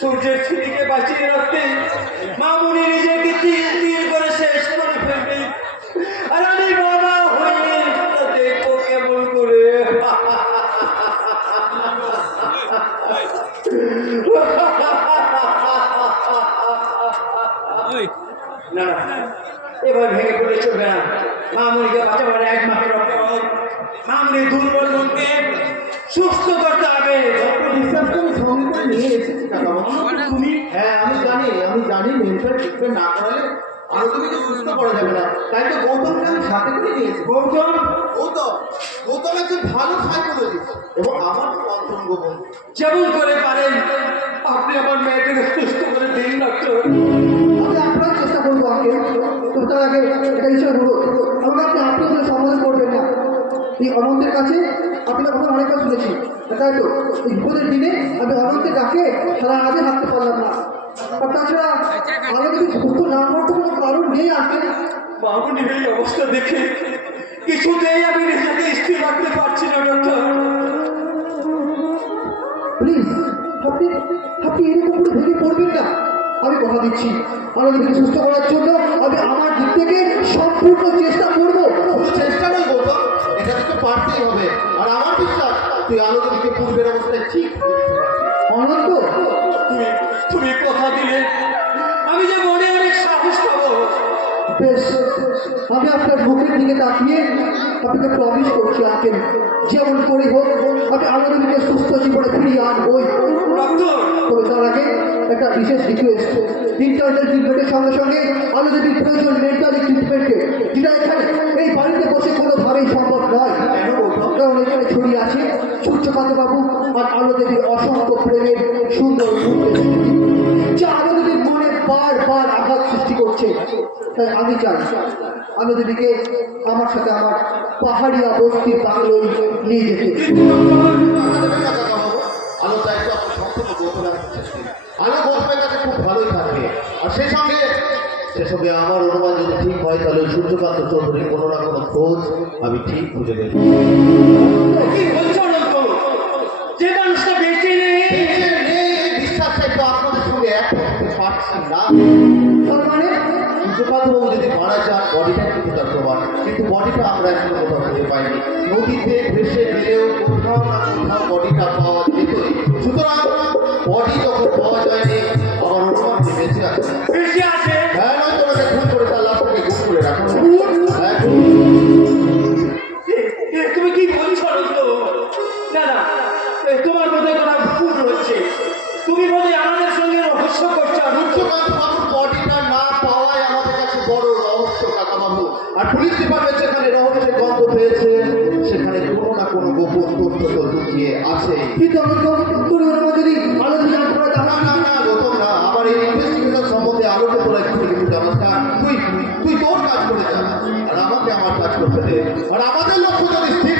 সূর্যের ছুটিকে বাঁচিয়ে রাখতে মামুনি নিজেকে তিল তিল করে শেষ করে ফেলবে, আর আমি বাবা হয়ে দেখবো কেমন করে। না না, এবার ভেঙে পড়ে চলবে না। মামুনিকে বাঁচাবার এক মাসের অপর, মামুনি দুর্বল মনকে সুস্থ করতে হবে। বিশ্বাস করে সঙ্গে করে নিয়ে এসেছি তুমি। হ্যাঁ আমি জানি মেন্টাল ট্রিটমেন্ট না করালে আরো তুমি সুস্থ করা যাবে না, তাই তো গৌতমকে আমি সাথে করে নিয়েছি। গৌতম একজন ভালো সাইকোলজিস্ট এবং আমার অন্তরঙ্গ বন্ধু। যেমন করে পারেন আপনি আমার মেয়েটাকে সুস্থ করে দিন ডাক্তার। আমি আপনার চেষ্টা করবো আগে, তো তার আগে একটা বিষয় হলো আমাকে আপনি সমাধান করবেন না। এই অনন্তের কাছে আপনার কথা অনেকবার শুনেছি, তাই তো এই বিপদের দিনে আমি অনন্তে ডাকে সারা আগে হাঁটতে পারলাম না। আর তাছাড়া আমাকে যদি সুস্থ না করতে কোনো কারণ নেই আজকে। মামুনির এই অবস্থা দেখে কিছুতেই আমি নিজেকে স্থির রাখতে পারছি না ডাক্তার। প্লিজ আপনি আপনি এরকম করে ভেঙে পড়বেন না। আমি কথা দিচ্ছি আনন্দকে সুস্থ করার জন্য আমি আমার দিক থেকে সম্পূর্ণ চেষ্টা করবো। শুধু চেষ্টা নয় গৌতম, এটা তোকে পারতেই হবে। আর আমার বিশ্বাস তুই আনন্দকে পূর্বের অবস্থায় ঠিক অনন্ত তুমি কথা দিলে আমি যে মনে অনেক সাহস পাবো। বেশ, আমি আপনার মুখের দিকে তাকিয়ে আপনাকে প্রমিস করছি আঙ্কেল, যেমন করে হোক আমি আনন্দকে সুস্থ জীবনে ফিরিয়ে আনবই। তবে তার আগে একটা বিশেষ রিকোয়েস্ট, ইন্টারনাল ট্রিটমেন্টের সঙ্গে সঙ্গে আনন্দীর প্রয়োজন মেন্টালি ট্রিটমেন্টের, যেটা এখানে এই বাড়িতে বসে কোনোভাবেই সম্ভব নয়। কারণ এখানে ছড়িয়ে আছে সূর্যকান্ত বাবু আর আনন্দীর অসংখ্য প্রেমের সুন্দর মুহূর্তের স্মৃতি, যা আনন্দীর মনে বারবার আঘাত সৃষ্টি করছে। তাই আমি চাই আনন্দীকে আমার সাথে আমার পাহাড়িয়া বস্তির বাংলোয় নিয়ে যেতে। আলো দায়িত্ব আপনার সম্পূর্ণ গৌতমের আলো গৌতমের কাছে খুব ভালোই থাকবে। আর সেই সঙ্গে আমার অনুমান যদি ঠিক হয় তাহলে সূর্যকান্ত চৌধুরীর কোনো না কোনো খোঁজ আমি ঠিক খুঁজে দেব। যে মানুষটা বেঁচে নেই বিশ্বাসটা একটু আপনাদের সঙ্গে এক করতে পারছি না। তার মানে সূর্যকান্তবাবু যদি মারা যান বডিটা কিন্তু তার প্রমাণ, কিন্তু বডিটা আমরা এখনো কোথাও খুঁজে পাইনি। নদীতে ভেসে গেলেও কোথাও না কোথাও বডিটা পাওয়া যেতই। সুতরাং বডি যখন পাওয়া যায়নি আমার অনুমান বেঁচে আছে। হ্যাঁ, নয় তোমাকে খুন করে তার লাশটাকে গুম করে রাখা। হ্যাঁ, তুমি কি বলছো দাদা? তোমার বোধহয় কোনো ভুল হচ্ছে। তুমি বোধহয় আমাদের সঙ্গে রহস্য করছো। সূর্যকান্ত পুলিশ ডিপার্টমেন্ট যেখানে রহস্যের গন্ধ পেয়েছে সেখানে কোনো না কোনো গোপন তথ্য তো লুকিয়ে আছে। কিন্তু আমি তো পরিবারের মধ্যে যদি আলো দিয়ে জানতে পারি না না না গৌতম না, আমার এই ইনভেস্টিগেশন সম্বন্ধে আলোকে তোলা একটু কিছু জানাস না। তুই তুই তোর কাজ করে যা, আর আমাকে আমার কাজ করতে দে। আর আমাদের লক্ষ্য যদি স্থির